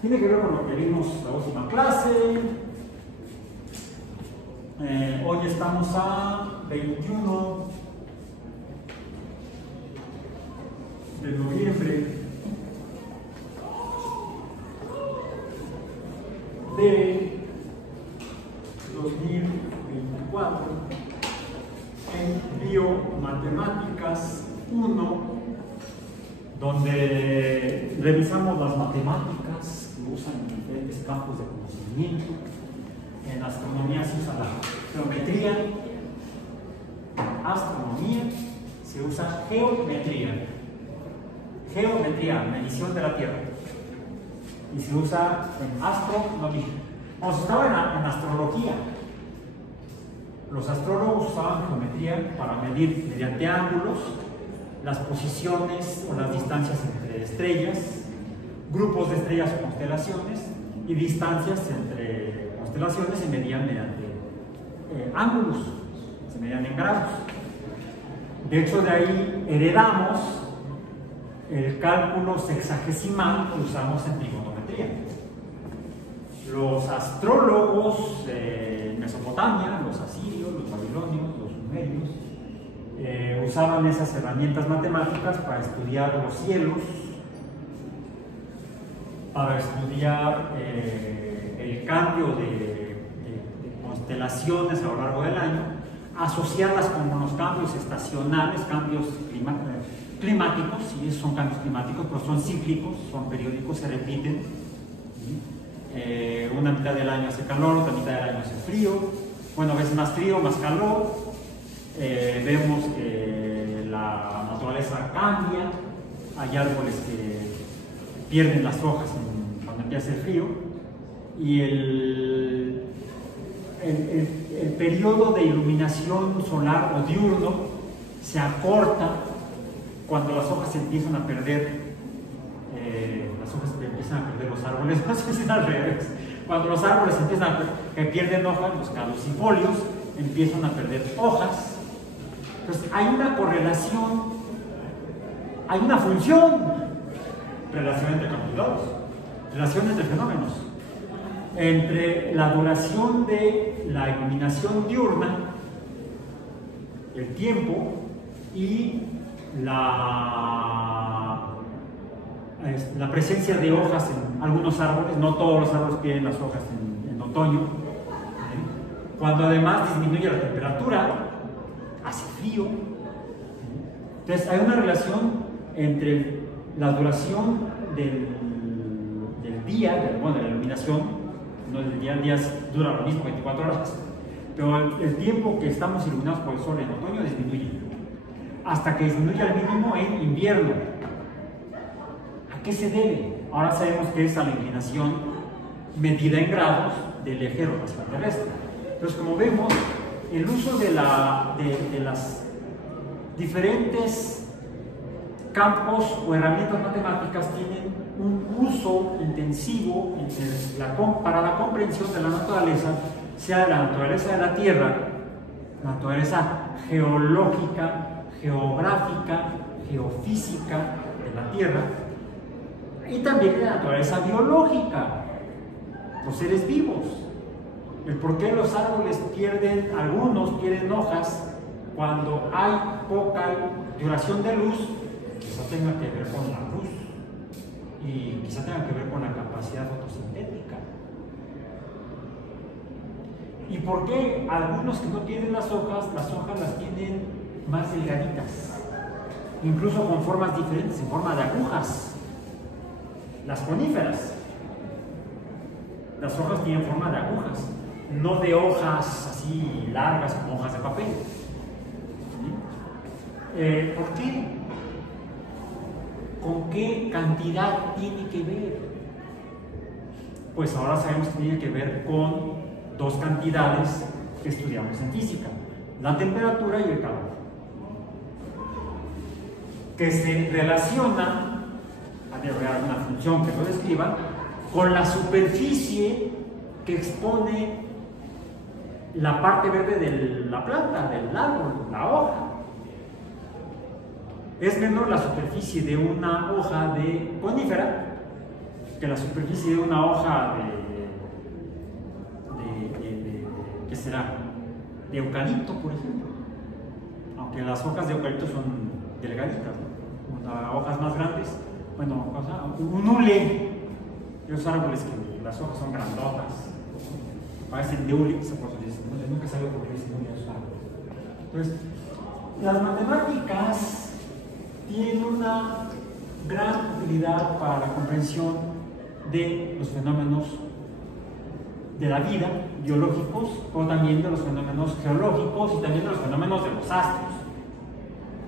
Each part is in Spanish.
Tiene que ver con lo que vimos la última clase. Hoy estamos a 21 de noviembre de 2024 en Biomatemáticas 1, donde revisamos las matemáticas que usan en diferentes campos de conocimiento. En astronomía se usa la geometría, en astronomía se usa geometría, medición de la Tierra, y se usa en astronomía. Como se usaba en astrología, los astrólogos usaban geometría para medir mediante ángulos las posiciones o las distancias entre estrellas, grupos de estrellas o constelaciones, y distancias entre constelaciones se medían mediante ángulos, se medían en grados. De hecho, de ahí heredamos el cálculo sexagesimal que usamos en trigonometría. Los astrólogos de Mesopotamia, los asirios, los babilonios, los sumerios, usaban esas herramientas matemáticas para estudiar los cielos, para estudiar el cambio de constelaciones a lo largo del año, asociarlas con los cambios estacionales, cambios climáticos, y esos son cambios climáticos, pero son cíclicos, son periódicos, se repiten. Una mitad del año hace calor, otra mitad del año hace frío, bueno, a veces más frío, más calor. Vemos que la naturaleza cambia, hay árboles que pierden las hojas cuando empieza el frío, y el periodo de iluminación solar o diurno se acorta cuando las hojas empiezan a perder, los árboles, no sé si es al revés. Cuando los árboles empiezan que pierden hojas, los caducifolios empiezan a perder hojas. Entonces hay una correlación, hay una función, relación entre cantidades, relación entre fenómenos, entre la duración de la iluminación diurna, el tiempo, y la presencia de hojas en algunos árboles. No todos los árboles pierden las hojas en otoño. Cuando además disminuye la temperatura, hace frío. Entonces hay una relación entre la duración del día, de la iluminación, no del día, el día dura lo mismo, 24 horas, pero el tiempo que estamos iluminados por el sol en otoño disminuye, hasta que disminuye al mínimo en invierno. ¿A qué se debe? Ahora sabemos que es a la inclinación medida en grados del eje rotacional terrestre. Entonces, como vemos, el uso de las diferentes campos o herramientas matemáticas tienen un uso intensivo para la comprensión de la naturaleza, sea la naturaleza de la Tierra, la naturaleza geológica, geográfica, geofísica de la Tierra, y también de la naturaleza biológica, los seres vivos. El por qué los árboles algunos pierden hojas cuando hay poca duración de luz, quizá tenga que ver con la luz y quizá tenga que ver con la capacidad fotosintética. ¿Y por qué algunos que no pierden las hojas las tienen más delgaditas, incluso con formas diferentes, en forma de agujas? Las coníferas, las hojas tienen forma de agujas, no de hojas así largas como hojas de papel. ¿Por qué? ¿Con qué cantidad tiene que ver? Pues ahora sabemos que tiene que ver con dos cantidades que estudiamos en física: la temperatura y el calor, que se relacionan, debe haber una función que lo describa, con la superficie que expone la parte verde de la planta, del árbol, la hoja. Es menor la superficie de una hoja de conífera que la superficie de una hoja ¿qué será? De eucalipto, por ejemplo. Aunque las hojas de eucalipto son delgaditas, ¿no? Las hojas más grandes, bueno, un hule, esos árboles que las hojas son grandotas, parecen de hule, nunca sabía por qué dicen hule esos árboles. Entonces, las matemáticas tienen una gran utilidad para la comprensión de los fenómenos de la vida, biológicos, o también de los fenómenos geológicos y también de los fenómenos de los astros.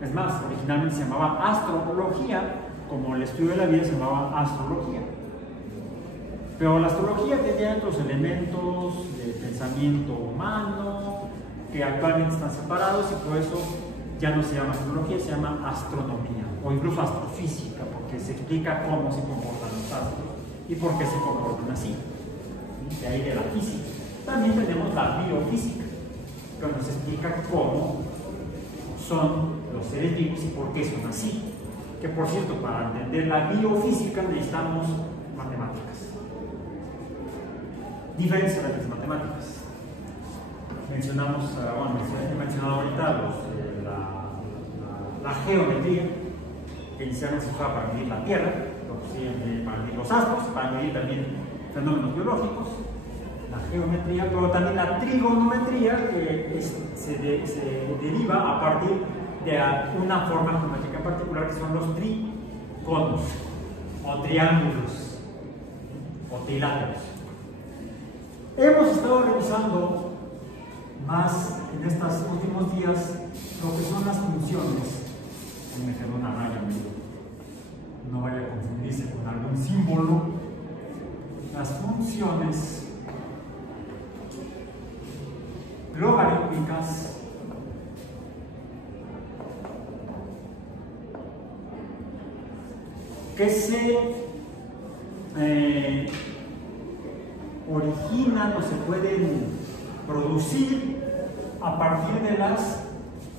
Es más, originalmente se llamaba astrología, como el estudio de la vida se llamaba astrología. Pero la astrología tenía otros elementos de pensamiento humano que actualmente están separados y por eso ya no se llama astrología, se llama astronomía o incluso astrofísica, porque se explica cómo se comportan los astros y por qué se comportan así. De ahí de la física. También tenemos la biofísica, que nos explica cómo son los seres vivos y por qué son así. Que por cierto, para entender la biofísica necesitamos matemáticas. Diferencia de las matemáticas. Mencionamos, he mencionado ahorita la geometría, que inicialmente se usaba para medir la Tierra, para medir los astros, para medir también fenómenos biológicos, la geometría, pero también la trigonometría, que se deriva a partir de una forma geométrica en particular, que son los triconos, o triángulos, o triláteros. Hemos estado revisando más en estos últimos días lo que son las funciones. Ahí me quedó una raya, no vaya a confundirse con algún símbolo. Las funciones logarítmicas que se originan o se pueden producir a partir de las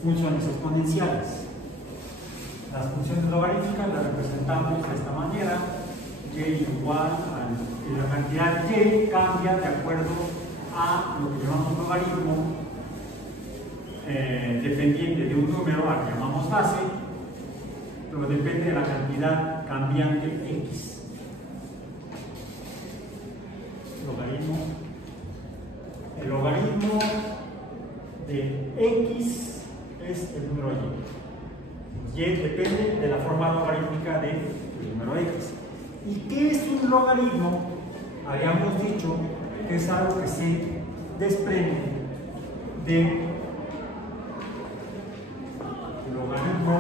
funciones exponenciales. Las funciones logarítmicas las representamos de esta manera: y igual a la cantidad y cambia de acuerdo a lo que llamamos logaritmo dependiente de un número al que llamamos base, pero depende de la cantidad cambiante x. El logaritmo de x es el número y. Y depende de la forma logarítmica del número x. ¿Y qué es un logaritmo? Habíamos dicho que es algo que se desprende de logaritmo,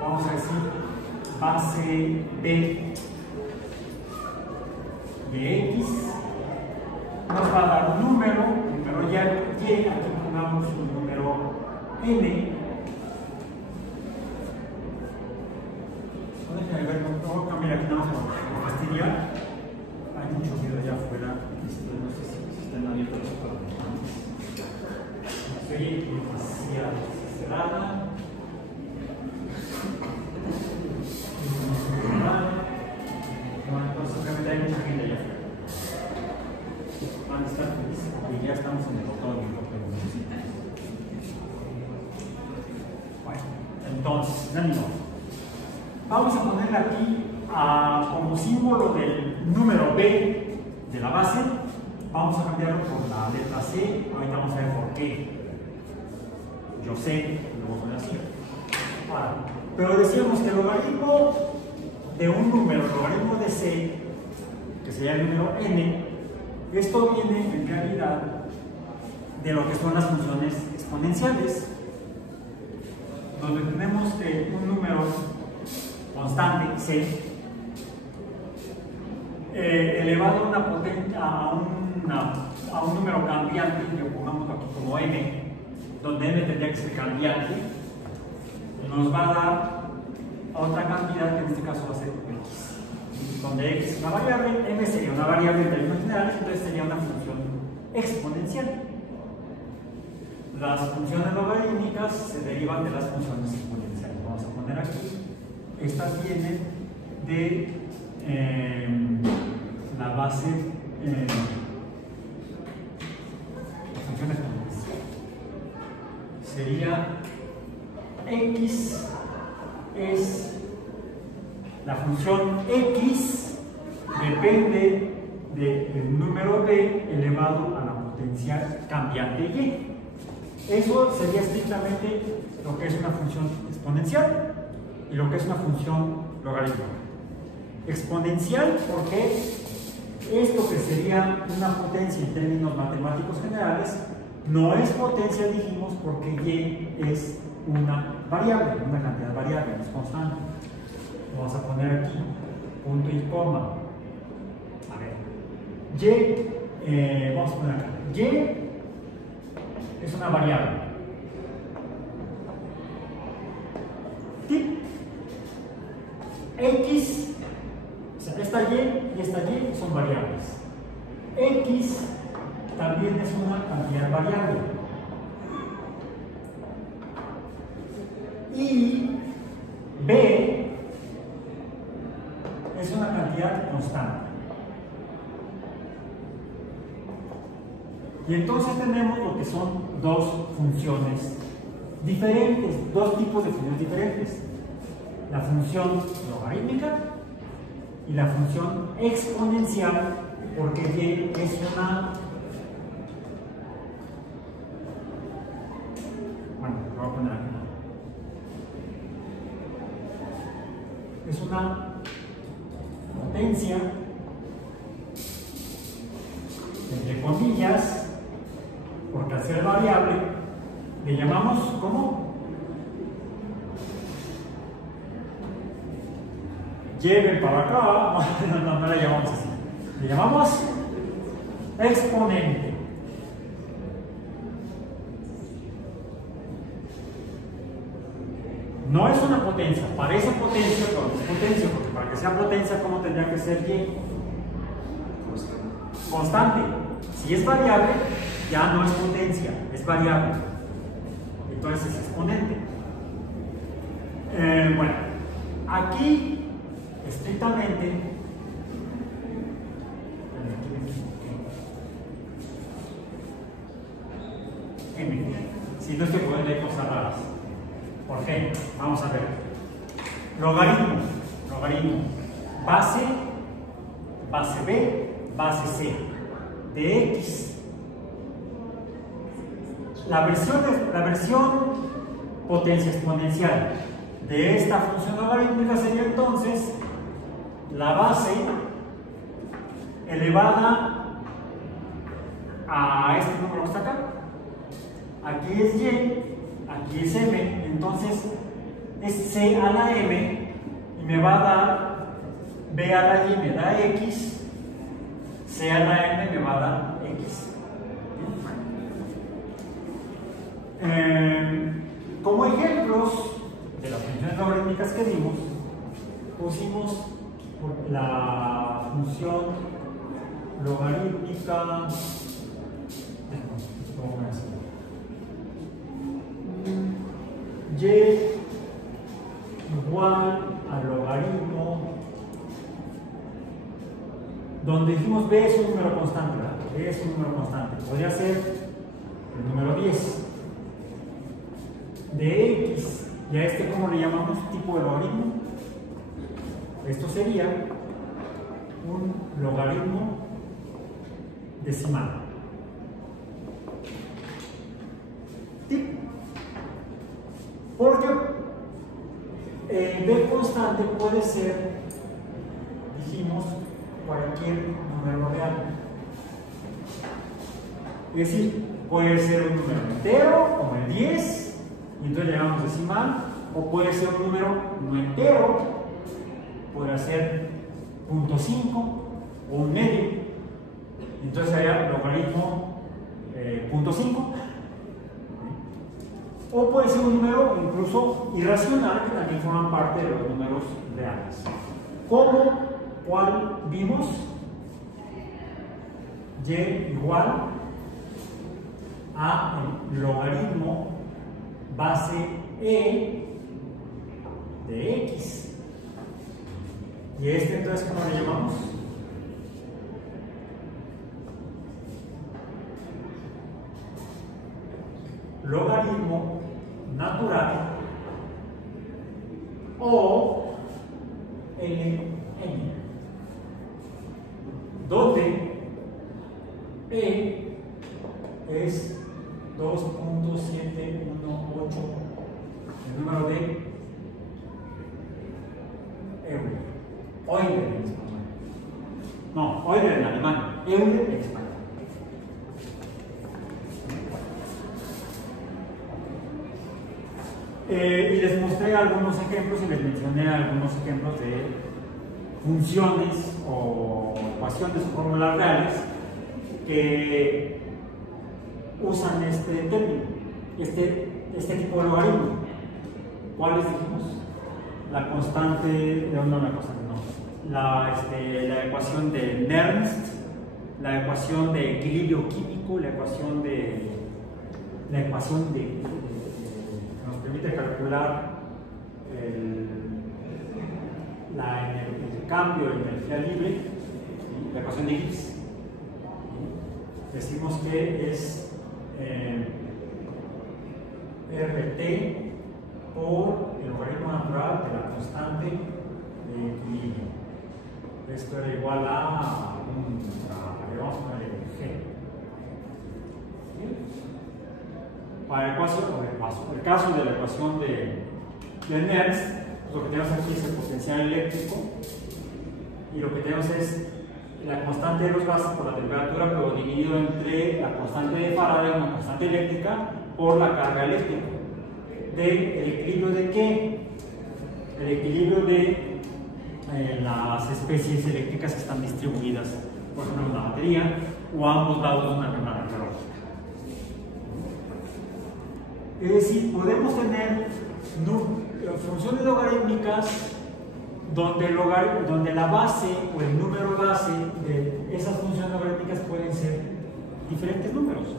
vamos a decir, base b de x, nos va a dar un número y, aquí pongamos un número n. Déjenme ver, voy a cambiar aquí nada más por fastidiar. Hay mucho ruido allá afuera, no sé si están abiertos los programas. Estoy demasiado cerrada. Entonces realmente hay mucha gente allá afuera. Van a estar felices porque ya estamos en el otoño, lo que necesitan. Bueno, entonces, ánimo. Vamos a ponerle aquí como símbolo del número B de la base, vamos a cambiarlo por la letra C. Ahorita vamos a ver por qué. Yo sé, luego voy a decir. Pero decíamos que el logaritmo de un número, el logaritmo de C, que sería el número n, esto viene en realidad de lo que son las funciones exponenciales, donde tenemos que un número constante c elevado a un número cambiante, que pongamos aquí como m, donde m tendría que ser cambiante, nos va a dar otra cantidad que en este caso va a ser x, donde x es una variable, m sería una variable en términos generales, entonces sería una función exponencial. Las funciones logarítmicas se derivan de las funciones exponenciales. Vamos a poner aquí, estas vienen de la base la función exponencial sería x es la función x depende del número b elevado a la potencial cambiante y. Eso sería estrictamente lo que es una función exponencial y lo que es una función logarítmica. Exponencial porque esto que sería una potencia en términos matemáticos generales no es potencia, dijimos, porque y es una variable, una cantidad variable, no es constante. Vamos a poner aquí punto y coma. A ver, y, vamos a poner acá, y es una variable. Tip. X, o sea, esta y esta y son variables. X también es una cantidad variable. Y B es una cantidad constante. Y entonces tenemos lo que son dos funciones diferentes, dos tipos de funciones diferentes. La función logarítmica y la función exponencial, porque y es una... Bueno, lo voy a poner aquí. Es una potencia, entre comillas, porque al ser variable le llamamos ¿cómo? Lleven para acá, no la llamamos así, le llamamos exponente. No es una potencia, parece potencia, pero no es potencia, porque para que sea potencia, ¿cómo tendría que ser y? Pues, constante. Si es variable, ya no es potencia, es variable. Entonces es exponente. Bueno, aquí estrictamente si no estoy poniendo ahí cosas raras. ¿Por qué? Vamos a ver. Logaritmo, base B, base C de x. La versión potencia exponencial de esta función logarítmica sería entonces la base elevada a este número que está acá. Aquí es y, aquí es m, entonces es c a la m y me va a dar b a la y, me da x, c a la m me va a dar x. Como ejemplos de las funciones logarítmicas que dimos, pusimos la función logarítmica y igual al logaritmo, donde dijimos b es un número constante, ¿verdad? B es un número constante, podría ser el número 10 de x, y a este, ¿cómo le llamamos? Tipo de logaritmo. Esto sería un logaritmo decimal. Tip. Porque b constante puede ser, dijimos, cualquier número real. Es decir, puede ser un número entero, como el 10, y entonces le llamamos decimal, o puede ser un número no entero, puede ser 0.5 o un medio, entonces sería logaritmo 0.5. O puede ser un número incluso irracional, que también forman parte de los números reales. ¿Cómo? ¿Cuál vimos? Y igual a el logaritmo base e de x. ¿Y este entonces cómo le llamamos? Logaritmo natural o ln, donde e es 2.718, el número de Euler. Euler en español. No, Euler en alemán, Euler en español. Y les mostré algunos ejemplos y les mencioné algunos ejemplos de funciones o ecuaciones o fórmulas reales que usan este término, este tipo de logaritmo. ¿Cuáles dijimos? La constante, no la constante, no. La ecuación de Nernst, la ecuación de equilibrio químico, la ecuación de que nos permite calcular el cambio de energía libre, la ecuación de Gibbs. Decimos que es RT por el logaritmo natural de la constante de equilibrio. Esto era igual a vamos a ponerle G. Para el caso de la ecuación de Nernst, lo que tenemos aquí es el potencial eléctrico y lo que tenemos es la constante de los gases por la temperatura, pero dividido entre la constante de Faraday, una constante eléctrica, por la carga eléctrica. ¿El equilibrio de qué? El equilibrio de las especies eléctricas que están distribuidas, por ejemplo, en una batería o a ambos lados de una membrana biológica. Es decir, podemos tener funciones logarítmicas donde la base o el número base de esas funciones logarítmicas pueden ser diferentes números.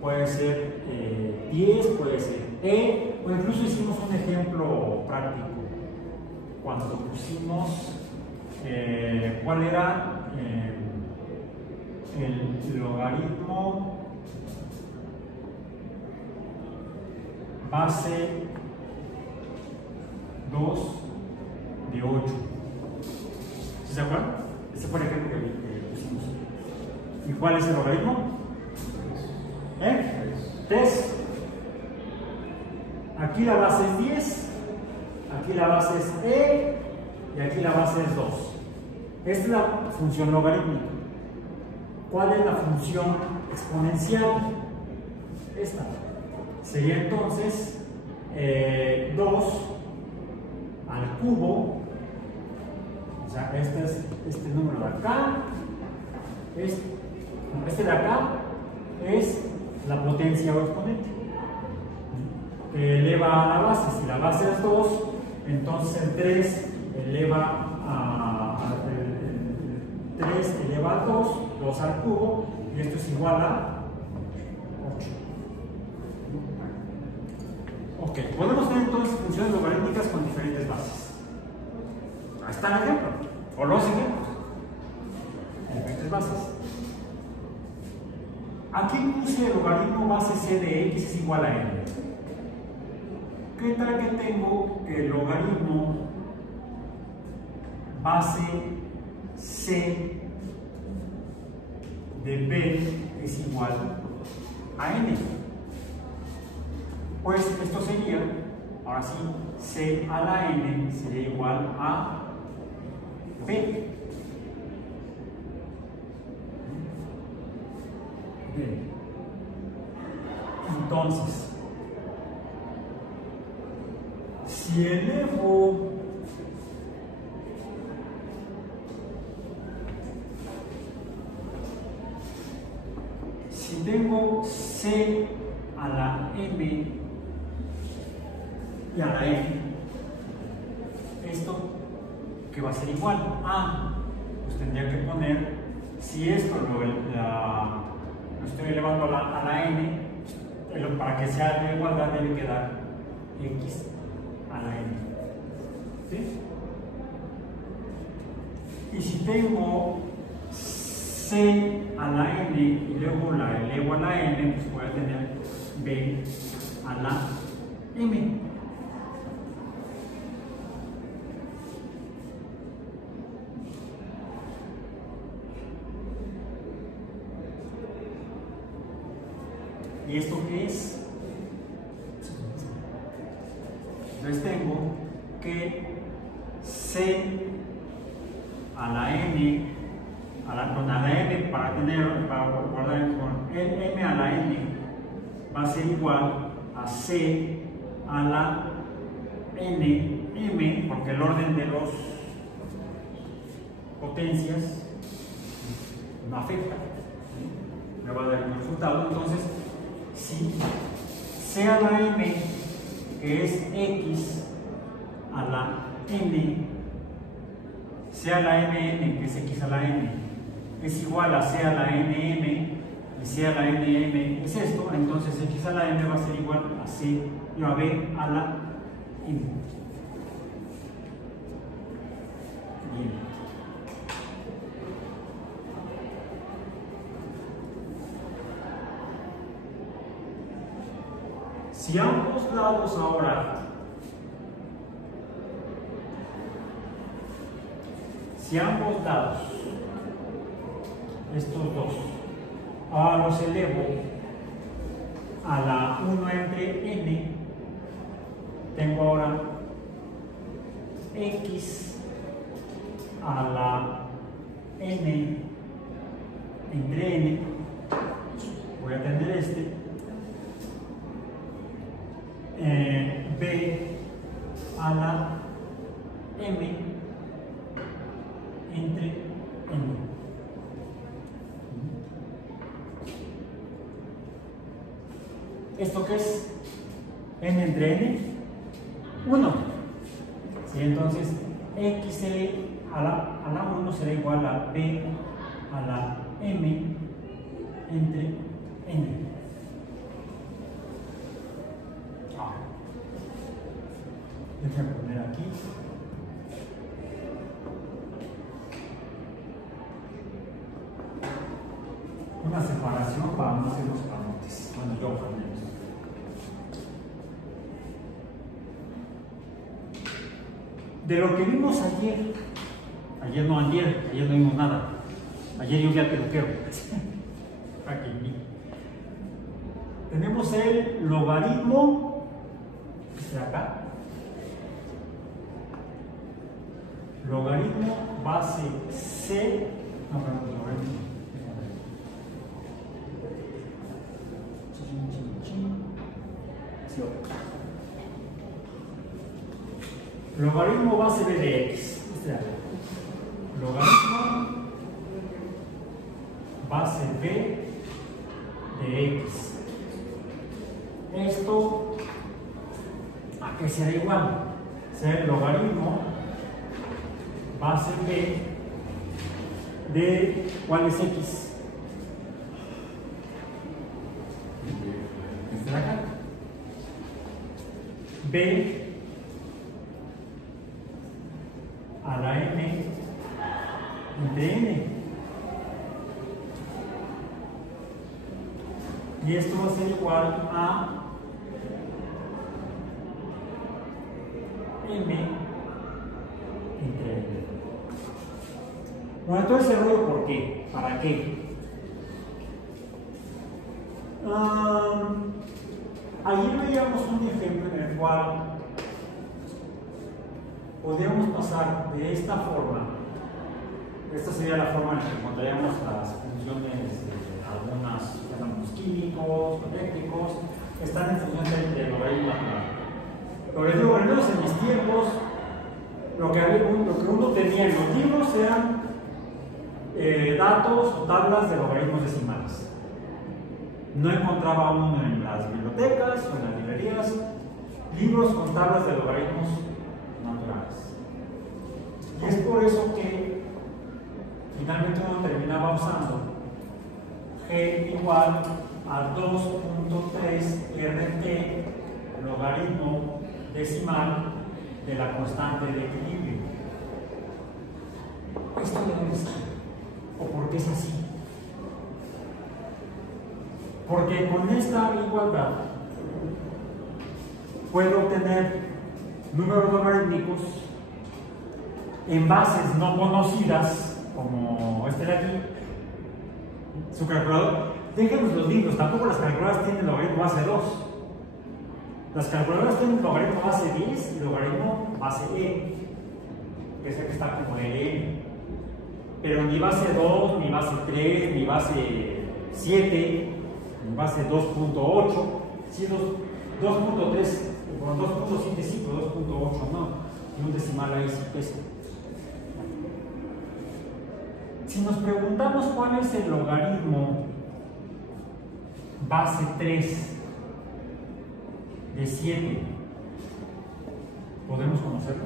Puede ser 10, puede ser o incluso hicimos un ejemplo práctico cuando pusimos cuál era el logaritmo base 2 de 8. ¿Sí se acuerdan? Ese fue el ejemplo que pusimos. ¿Y cuál es el logaritmo? 3. Aquí la base es 10, aquí la base es y aquí la base es 2. Esta es la función logarítmica. ¿Cuál es la función exponencial? Esta. Sería entonces 2 al cubo, o sea, este es este número de acá, este de acá es la potencia o exponente que eleva a la base. Si la base es 2, entonces el 3 eleva el 3 eleva al 2 al cubo, y esto es igual a 8. Ok, podemos tener entonces funciones logarítmicas con diferentes bases. Ahí está el ejemplo, o los ejemplos. Diferentes bases. Aquí puse el logaritmo base c de x es igual a n. ¿Qué tal que tengo que el logaritmo base c de b es igual a n? Pues esto sería, ahora sí, c a la n sería igual a b. Entonces, si elevo si tengo c a la m y a la n, esto que va a ser igual a, pues tendría que poner, si esto lo estoy elevando a la n, para que sea de igualdad debe quedar x a la n. ¿Sí? Y si tengo c a la n y luego la elevo a la n, pues voy a tener b a la m. ¿Y esto qué es? Entonces tengo que c a la n, con la m para guardar el m a la n va a ser igual a c a la n m, porque el orden de las potencias no afecta, me va a dar el resultado. Entonces, si c a la m, que es x a la n, c a la nn, que es x a la n, es igual a c a la nm, y c a la nm es esto, entonces x a la m va a ser igual a c y a b a la m. Bien. Si ambos lados ahora, estos dos, ahora los elevo a la 1 entre n, tengo ahora x a la n entre n, voy a tener b a la m entre n. ¿Esto qué es? N entre n, 1. ¿Sí? Entonces, x a la 1 será igual a b a la m entre n. Déjame poner aquí. Una separación para no hacer los panotes. Bueno, yo al menos. De lo que vimos ayer no vimos nada. Ayer yo fui al peluquero. Aquí. Tenemos el logaritmo de acá. Logaritmo base c. No, perdón, logaritmo. Logaritmo base b de x. Logaritmo base b de x. Esto, ¿a qué será igual? Será el logaritmo base b de, ¿cuál es x? Este de acá. B a la n entre n. Y esto va a ser igual a m entre n. Bueno, todo ese rollo, ¿por qué? ¿Para qué? Ayer veíamos un ejemplo en el cual podríamos pasar de esta forma. Esta sería la forma en la que encontraríamos las funciones de algunos fenómenos químicos, eléctricos, están en función del logaritmo natural. Pero les digo, al menos en mis tiempos, lo que uno tenía en los libros eran datos o tablas de logaritmos decimales. No encontraba uno en las bibliotecas o en las librerías libros con tablas de logaritmos naturales. Y es por eso que finalmente uno terminaba usando g igual a 2.3 RT logaritmo decimal de la constante de equilibrio. ¿Esto de dónde sale? ¿O por qué es así? Porque con esta igualdad puedo obtener números logarítmicos en bases no conocidas, como este de aquí. Su calculador, déjenos los libros, tampoco las calculadoras tienen logaritmo base 2. Las calculadoras tienen logaritmo base 10 y logaritmo base E, que es el que está como de N. Pero ni base 2, ni base 3, ni base 7, ni base 2.8, sí, 2.3, bueno, 2.75, 2.8 no, y un decimal ahí sí pesa. Si nos preguntamos cuál es el logaritmo base 3 de 7, ¿podemos conocerlo?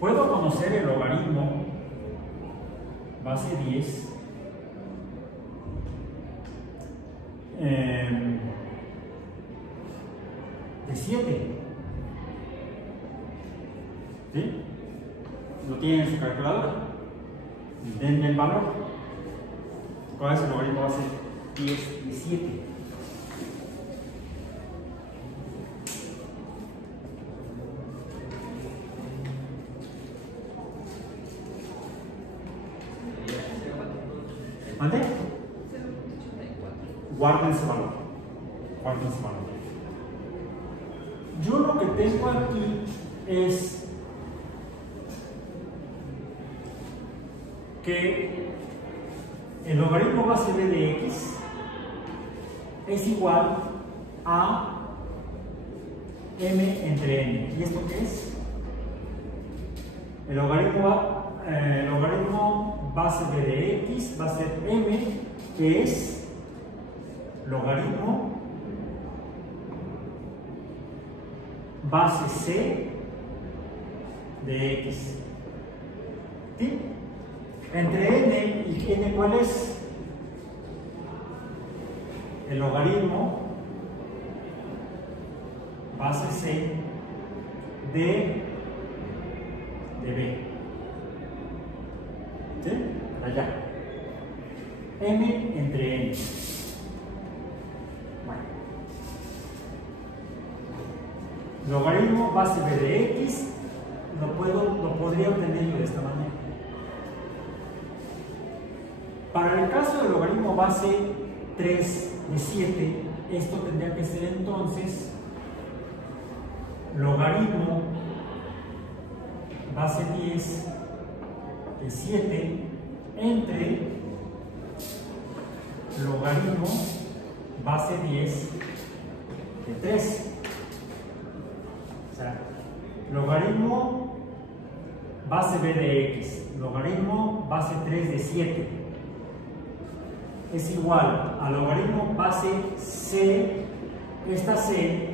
Puedo conocer el logaritmo base 10 de 7. ¿Sí? Lo tienen en su calculadora. Denme el valor. ¿Cuál es el logaritmo base 10 de 7? ¿Mande? 0.84. Guarden su valor. Guarden su valor. Yo lo que tengo aquí es que el logaritmo base b de x es igual a m entre n. ¿Y esto qué es? El logaritmo base b de x va a ser m, que es logaritmo base c de x. ¿Sí? Entre n y n, ¿cuál es? El logaritmo base c de b. ¿Sí? Allá. M entre n. Bueno. Logaritmo base b de x lo podría obtener yo de esta manera. Para el caso del logaritmo base 3 de 7, esto tendría que ser entonces logaritmo base 10 de 7 entre logaritmo base 10 de 3. O sea, logaritmo base b de x, logaritmo base 3 de 7 es igual a logaritmo base c, esta c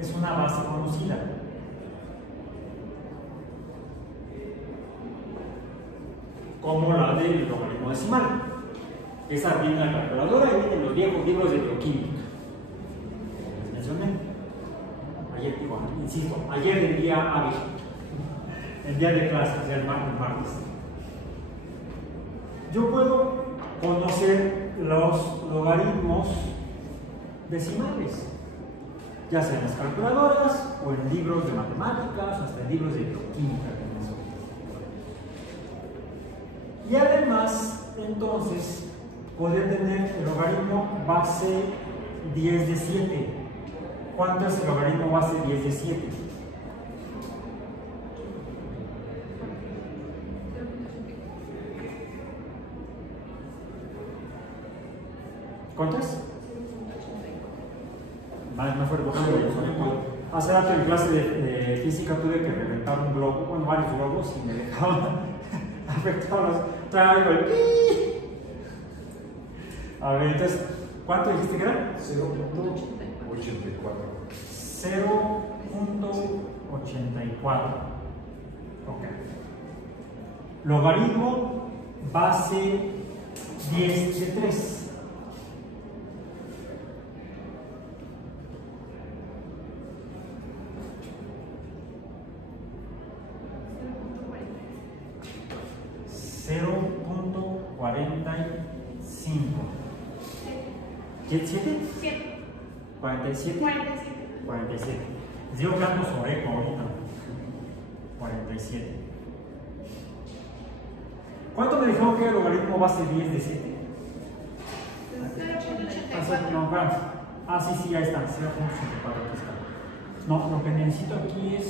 es una base conocida. Como la del logaritmo decimal. Esa viene en la calculadora y viene en los viejos libros de bioquímica. Les mencioné. Ayer, insisto, ayer el día hábil. El día de clase, o sea, el martes. Yo puedo conocer los logaritmos decimales, ya sea en las calculadoras o en libros de matemáticas, hasta en libros de bioquímica. Y además, entonces, podría tener el logaritmo base 10 de 7. ¿Cuánto es el logaritmo base 10 de 7? ¿Cuánto es? Me fue buscando yo solo. Hace rato en clase de física tuve que reventar un globo, bueno, varios globos, y me dejaban afectados. Traigo el pi. A ver, entonces, ¿cuánto dijiste que era? 0.84. 0.84. Ok. Logaritmo base 10 de 3. ¿7? 7. 47. 47. Les digo que ando sobre eco ahorita. 47. ¿Cuánto me dijeron que el logaritmo base 10 de 7? 0.84. Sí, ahí está. 0.84. No, lo que necesito aquí es.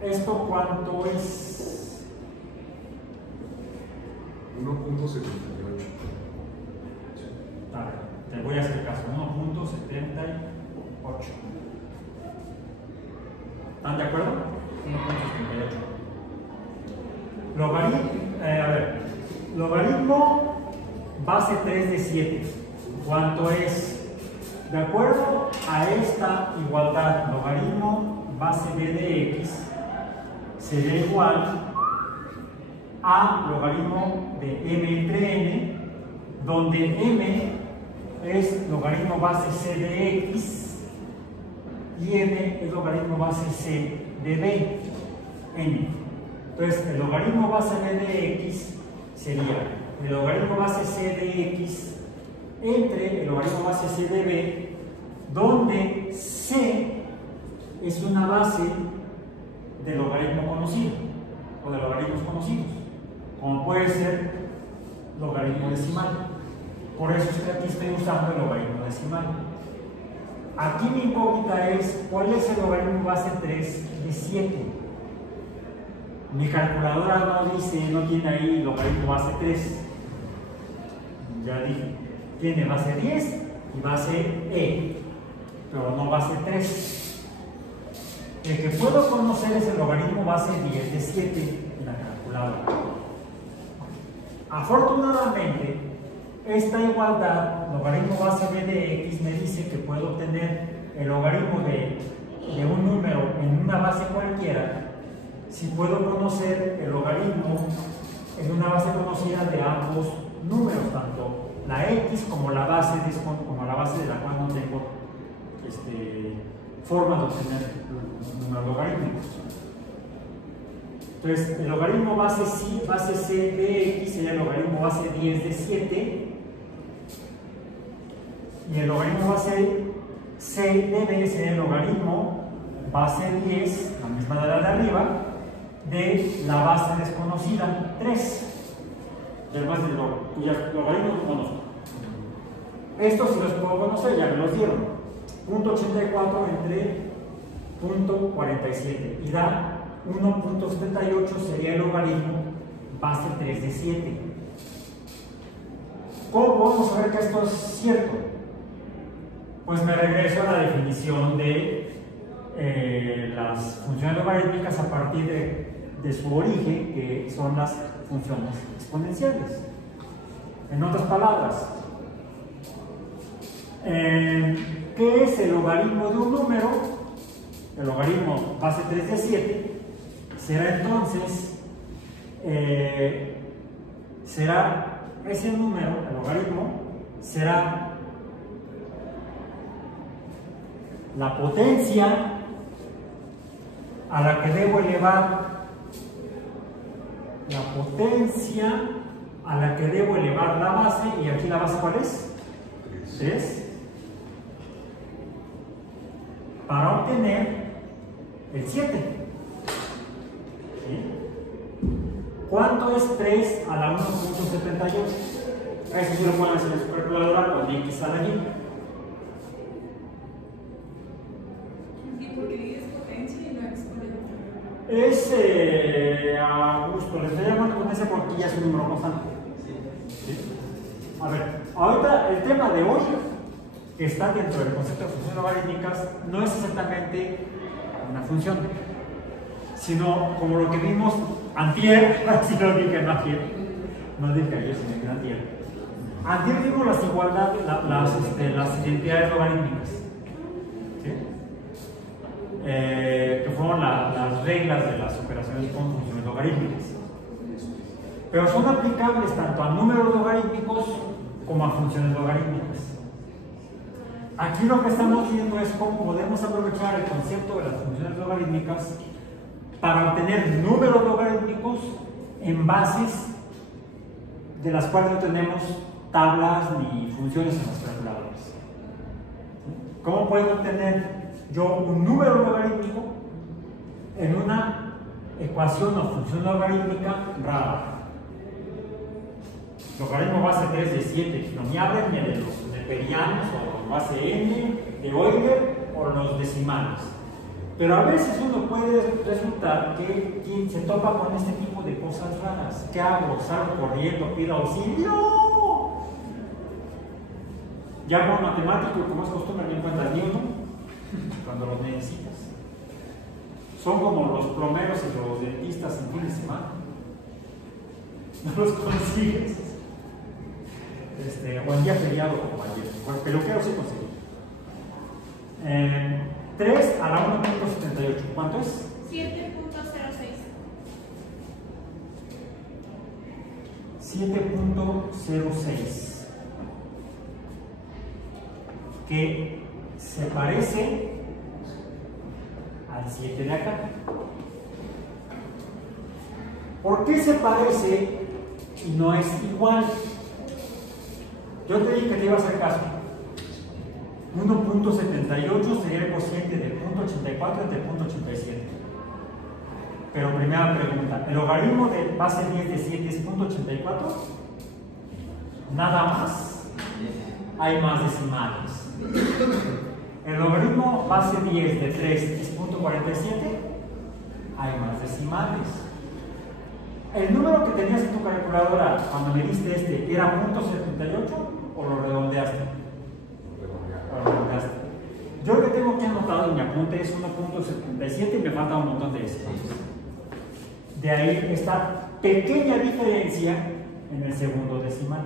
¿Esto cuánto es? 1.78. Te voy a hacer caso. 1.78. ¿Están de acuerdo? 1.78. Logaritmo base 3 de 7. ¿Cuánto es? De acuerdo a esta igualdad, logaritmo base b de x sería igual a logaritmo de m entre n, donde m es logaritmo base c de x y n es logaritmo base c de b, n. Entonces, el logaritmo base b de x sería el logaritmo base c de x entre el logaritmo base c de b, donde c es una base del logaritmo conocido o de logaritmos conocidos, como puede ser logaritmo decimal. Por eso es que aquí estoy usando el logaritmo decimal. Aquí mi incógnita es ¿cuál es el logaritmo base 3 de 7? Mi calculadora no dice, no tiene ahí logaritmo base 3. Ya dije, tiene base 10 y base e, pero no base 3. El que puedo conocer es el logaritmo base 10 de 7 en la calculadora. Afortunadamente, esta igualdad, logaritmo base b de x, me dice que puedo obtener el logaritmo de un número en una base cualquiera si puedo conocer el logaritmo en una base conocida de ambos números, tanto la x como la base de la cual no tengo forma de obtener números logarítmicos. Entonces, el logaritmo base c de x sería el logaritmo base 10 de 7 y el logaritmo base c de b sería el logaritmo base 10, la misma de la de arriba, de la base desconocida 3. Además de logaritmos conozco. Estos sí los puedo conocer, ya me los dieron. 0.84 entre 0.47 y da 1.78 sería el logaritmo base 3 de 7. ¿Cómo podemos saber que esto es cierto? Pues me regreso a la definición de las funciones logarítmicas a partir de su origen, que son las funciones exponenciales. En otras palabras, ¿qué es el logaritmo de un número? El logaritmo base 3 de 7 será entonces, será ese número, el logaritmo, será la potencia a la que debo elevar la base, y aquí la base ¿cuál es? 3. Para obtener el 7. ¿Sí? ¿Cuánto es 3 a la 1.78? Eso sí lo pueden hacer en su calculadora con x está allí. ¿Y por qué es potencia y no exponencia? Es a gusto, les estoy llamando potencia porque ya es un número constante. ¿Sí? A ver, ahorita el tema de hoy, que está dentro del concepto de funciones logarítmicas, no es exactamente una función, sino como lo que vimos antier, si no dije no ayer, no dije ayer, sino que antier. Antier vimos las igualdades, las identidades logarítmicas, ¿sí? Que fueron las reglas de las operaciones con funciones logarítmicas. Pero son aplicables tanto a números logarítmicos como a funciones logarítmicas. Aquí lo que estamos viendo es cómo podemos aprovechar el concepto de las funciones logarítmicas para obtener números logarítmicos en bases de las cuales no tenemos tablas ni funciones en los calculadores. ¿Cómo puedo obtener yo un número logarítmico en una ecuación o función logarítmica rara? Logaritmo base 3 de 7, no me hablen ni de los neperianos o base n de Euler o los decimales. Pero a veces uno puede resultar que quien se topa con este tipo de cosas raras. ¿Qué hago? ¿Salgo corriendo, pido auxilio? Llamo a un matemático, como es costumbre, no encuentras ni uno cuando los necesitas. Son como los plomeros y los dentistas en fin de semana. No los consigues. O en día feriado como ayer. Bueno, peluquero sí conseguí. 3 a la 1.78. ¿Cuánto es? 7.06. 7.06. Que se parece al 7 de acá. ¿Por qué se parece y no es igual? Yo te dije que te iba a hacer caso. 1.78 sería el cociente de 0.84 entre 0.87. Pero primera pregunta, ¿el logaritmo de base 10 de 7 es 0.84? ¿Nada más? Hay más decimales. ¿El logaritmo base 10 de 3 es 0.47? Hay más decimales. ¿El número que tenías en tu calculadora cuando me diste este era 0.78 o lo redondeaste? Yo lo que tengo aquí anotado en mi apunte es 1.77 y me falta un montón de espacios. De ahí esta pequeña diferencia en el segundo decimal.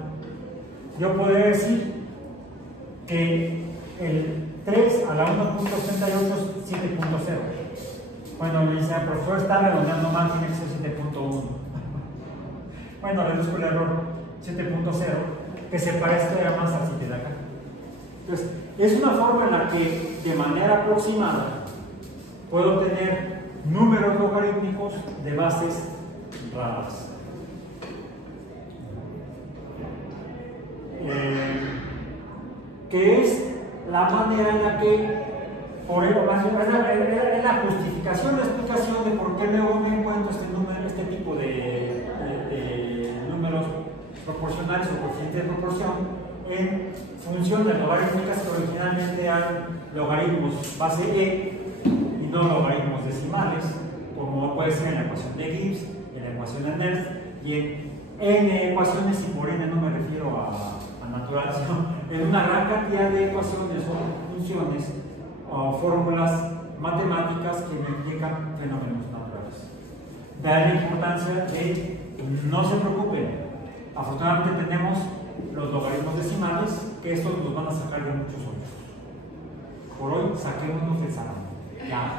Yo podría decir que el 3 a la 1.88 es 7.0. Bueno, me dice, el profesor está redondeando mal, tiene que ser 7.1. Bueno, reduzco el error, 7.0, que se parece todavía más al 7 de acá. Entonces, es una forma en la que de manera aproximada puedo obtener números logarítmicos de bases raras. Que es la manera en la que, es la justificación, la explicación de por qué luego me encuentro este tipo de números proporcionales o coeficientes de proporción en funciones logarítmicas que originalmente eran logaritmos base e y no logaritmos decimales, como puede ser en la ecuación de Gibbs, en la ecuación de Nernst y en n ecuaciones, y por n no me refiero a natural, sino en una gran cantidad de ecuaciones o funciones o fórmulas matemáticas que me implican fenómenos naturales. Vean la importancia de no se preocupen. Afortunadamente tenemos los logaritmos decimales, que estos nos van a sacar de muchos otros. Por hoy, saquémonos del salón. Ya.